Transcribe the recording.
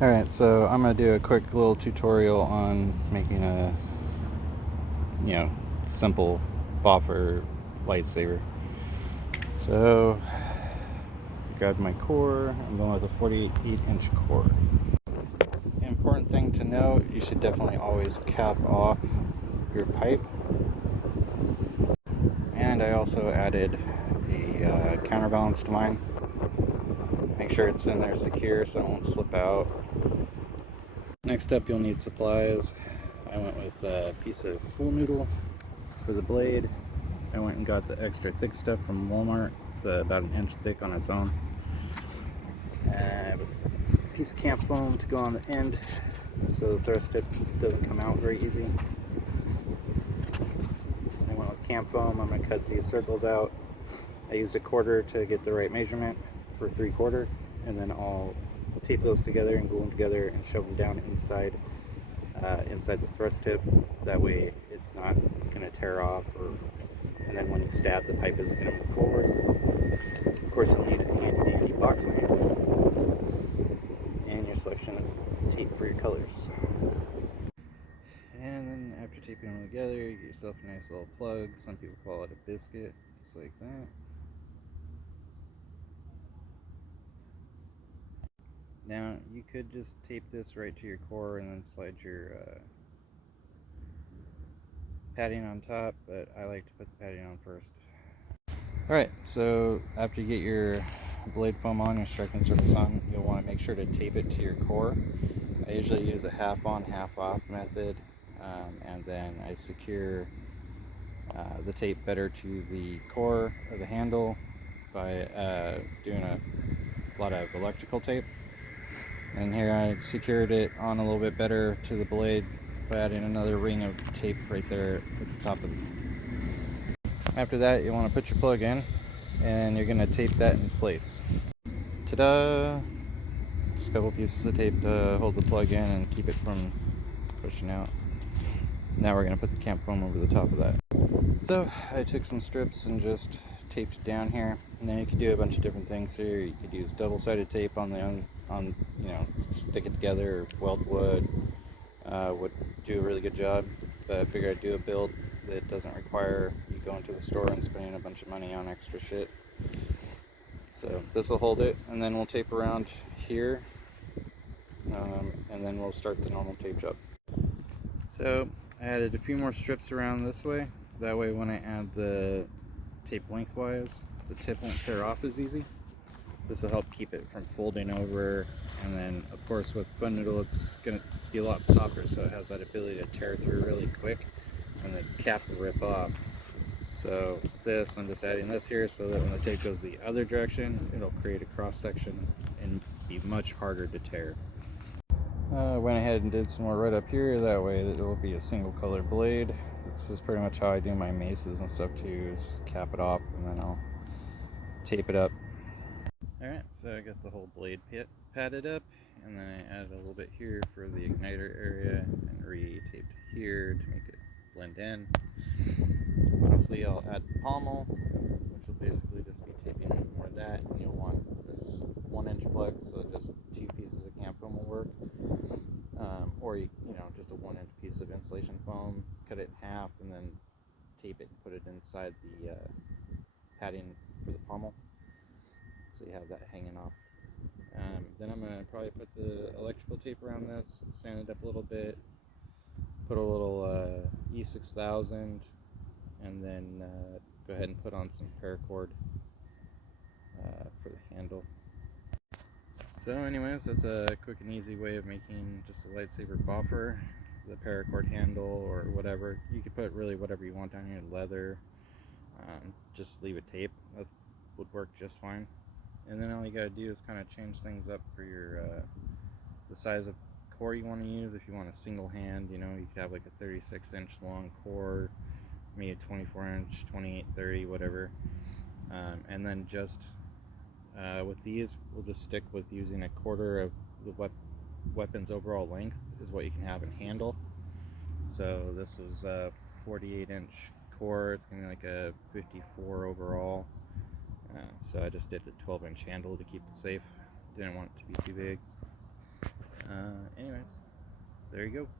Alright, so I'm going to do a quick little tutorial on making a, simple boffer lightsaber. So, grab my core. I'm going with a 48-inch core. Important thing to note, you should definitely always cap off your pipe. And I also added a counterbalance to mine. Make sure it's in there secure so it won't slip out. Next up, you'll need supplies. I went with a piece of pool noodle for the blade. I went and got the extra thick stuff from Walmart. It's about an inch thick on its own. A piece of camp foam to go on the end so the thrust tip doesn't come out very easy. I went with camp foam. I'm going to cut these circles out. I used a quarter to get the right measurement for 3/4, and then I'll tape those together and glue them together and shove them down inside the thrust tip. That way it's not going to tear off, and then when you stab, the pipe isn't going to move forward. Of course, you'll need a handy dandy box knife and your selection of tape for your colors. And then after taping them together, you get yourself a nice little plug. Some people call it a biscuit, just like that. Now, you could just tape this right to your core and then slide your padding on top, but I like to put the padding on first. Alright, so after you get your blade foam on, your striking surface on, you'll want to make sure to tape it to your core. I usually use a half on, half off method, and then I secure the tape better to the core of the handle by doing a lot of electrical tape. And here I secured it on a little bit better to the blade by adding another ring of tape right there at the top of it. After that, you want to put your plug in and you're going to tape that in place. Ta-da! Just a couple pieces of tape to hold the plug in and keep it from pushing out. Now we're going to put the camp foam over the top of that. So I took some strips and just taped it down here, and then you could do a bunch of different things here. You could use double-sided tape on stick it together, or weld wood would do a really good job. But I figured I'd do a build that doesn't require you going to the store and spending a bunch of money on extra shit. So this will hold it, and then we'll tape around here, and then we'll start the normal tape job. So I added a few more strips around this way. That way when I add the tape lengthwise, the tip won't tear off as easy. This will help keep it from folding over, and then of course with Fun Noodle it's going to be a lot softer, so it has that ability to tear through really quick and the cap will rip off. So I'm just adding this here so that when the tape goes the other direction, it'll create a cross section and be much harder to tear. Went ahead and did some more right up here, that way it will be a single color blade. This is pretty much how I do my maces and stuff too, just cap it off and then I'll tape it up. Alright, so I got the whole blade padded up, and then I added a little bit here for the igniter area and re-taped here to make it blend in. Honestly, I'll add the pommel, which will basically just be taping more of that, and you'll want this 1-inch plug, so just 2 pieces of camp foam will work. Or just a 1-inch piece of insulation foam, cut it in half, and then tape it and put it inside the padding for the pommel, so you have that hanging off. Then I'm going to probably put the electrical tape around this, sand it up a little bit, put a little E6000, and then go ahead and put on some paracord for the handle. So anyways, that's a quick and easy way of making just a lightsaber boffer. The paracord handle or whatever, you could put really whatever you want down here, leather, just leave it tape, that would work just fine. And then all you gotta do is kind of change things up for your the size of core you want to use. If you want a single hand, you could have like a 36-inch long core, maybe a 24-inch, 28, 30, whatever. And then just with these, we'll just stick with using a quarter of the weapon's overall length is what you can have in handle. So this is a 48-inch core. It's gonna be like a 54 overall. So I just did a 12-inch handle to keep it safe. Didn't want it to be too big. there you go.